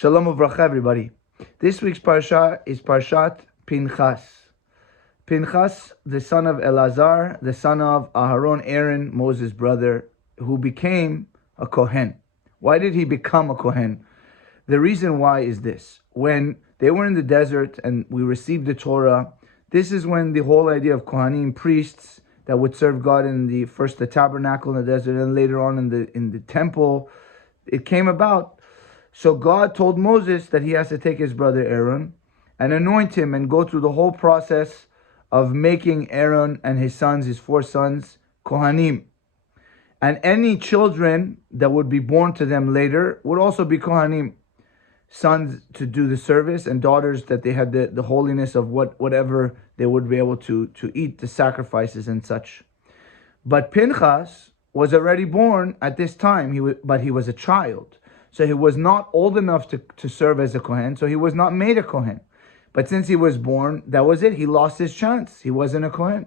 Shalom uvracha, everybody. This week's parsha is Parashat PInchas. Pinchas, the son of Elazar, the son of Aharon, Aaron, Moses' brother, who became a Kohen. Why did he become a Kohen? The reason why is this. When they were in the desert and we received the Torah, this is when the whole idea of Kohanim, priests that would serve God in the tabernacle in the desert and later on in the temple, it came about. So God told Moses that he has to take his brother Aaron and anoint him and go through the whole process of making Aaron and his sons, his 4 sons, Kohanim. And any children that would be born to them later would also be Kohanim. Sons to do the service and daughters that they had the holiness of whatever they would be able to eat, the sacrifices and such. But Pinchas was already born at this time, but he was a child. So he was not old enough to serve as a Kohen, so he was not made a Kohen. But since he was born, that was it. He lost his chance. He wasn't a Kohen.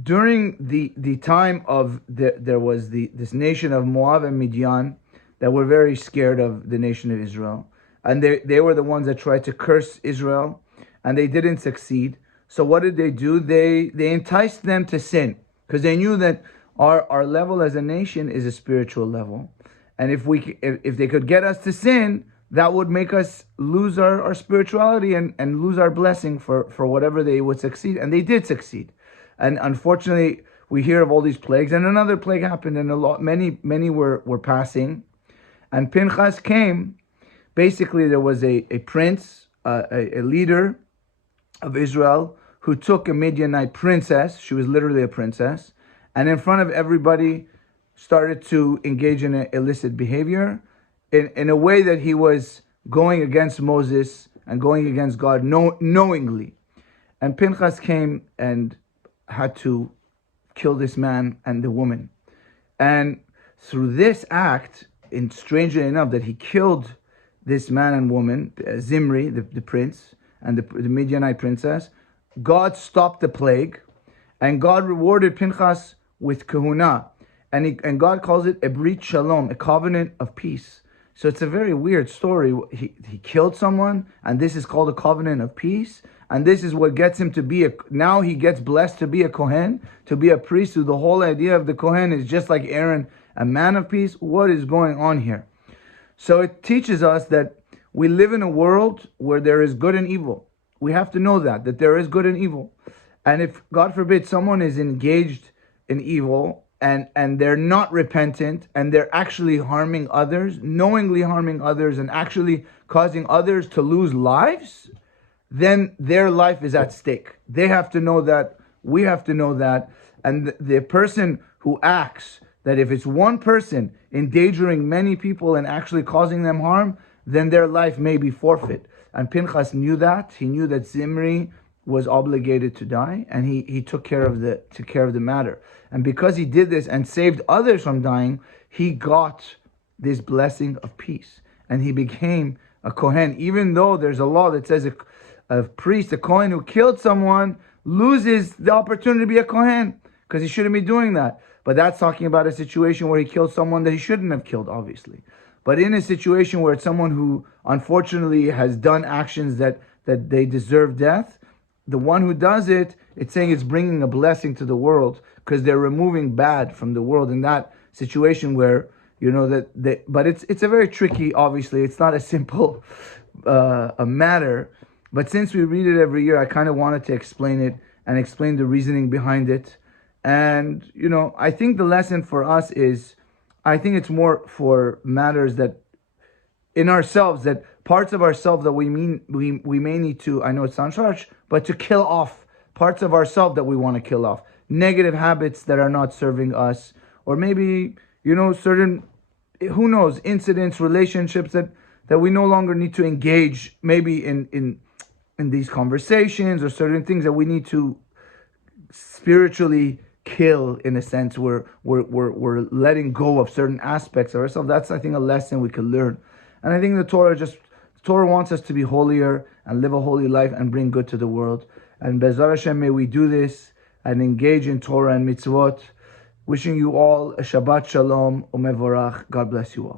During the time of, there was this nation of Moab and Midian that were very scared of the nation of Israel. And they were the ones that tried to curse Israel, and they didn't succeed. So what did they do? They enticed them to sin, because they knew that our level as a nation is a spiritual level. And if they could get us to sin, that would make us lose our spirituality and lose our blessing for whatever they would succeed. And they did succeed. And unfortunately, we hear of all these plagues. And another plague happened, and many were passing. And Pinchas came. Basically, there was a prince, a leader of Israel, who took a Midianite princess. She was literally a princess. And in front of everybody, started to engage in illicit behavior in a way that he was going against Moses and going against God knowingly. And Pinchas came and had to kill this man and the woman. And through this act, strangely enough, that he killed this man and woman, Zimri, the prince, and the Midianite princess, God stopped the plague, and God rewarded Pinchas with kahuna. And God calls it a brit shalom, a covenant of peace. So it's a very weird story. He killed someone, and this is called a covenant of peace. And this is what gets him to be now he gets blessed to be a Kohen, to be a priest. So the whole idea of the Kohen is just like Aaron, a man of peace. What is going on here? So it teaches us that we live in a world where there is good and evil. We have to know that there is good and evil. And if, God forbid, someone is engaged in evil, and they're not repentant, and they're actually harming others, knowingly harming others, and actually causing others to lose lives, then their life is at stake. They have to know that. We have to know that. And the person who acts that if it's one person endangering many people and actually causing them harm, then their life may be forfeit. And Pinchas knew that. He knew that Zimri was obligated to die, and he took care of the matter. And because he did this and saved others from dying, he got this blessing of peace, and he became a Kohen. Even though there's a law that says a priest, a Kohen who killed someone, loses the opportunity to be a Kohen because he shouldn't be doing that. But that's talking about a situation where he killed someone that he shouldn't have killed, obviously. But in a situation where it's someone who unfortunately has done actions that they deserve death, the one who does it, it's saying it's bringing a blessing to the world, because they're removing bad from the world in that situation where, but it's a very tricky, obviously, it's not a simple a matter. But since we read it every year, I kind of wanted to explain it and explain the reasoning behind it. And, I think the lesson for us is, I think it's more for matters that in ourselves, that parts of ourselves that we may need to, I know it sounds harsh, but to kill off parts of ourselves that we want to kill off. Negative habits that are not serving us, or maybe, certain, who knows, incidents, relationships that we no longer need to engage, maybe in these conversations, or certain things that we need to spiritually kill, in a sense, where we're letting go of certain aspects of ourselves. That's, I think, a lesson we can learn. And I think the Torah wants us to be holier and live a holy life and bring good to the world. And Be'ezrat Hashem, may we do this and engage in Torah and mitzvot. Wishing you all a Shabbat Shalom Umevorach. God bless you all.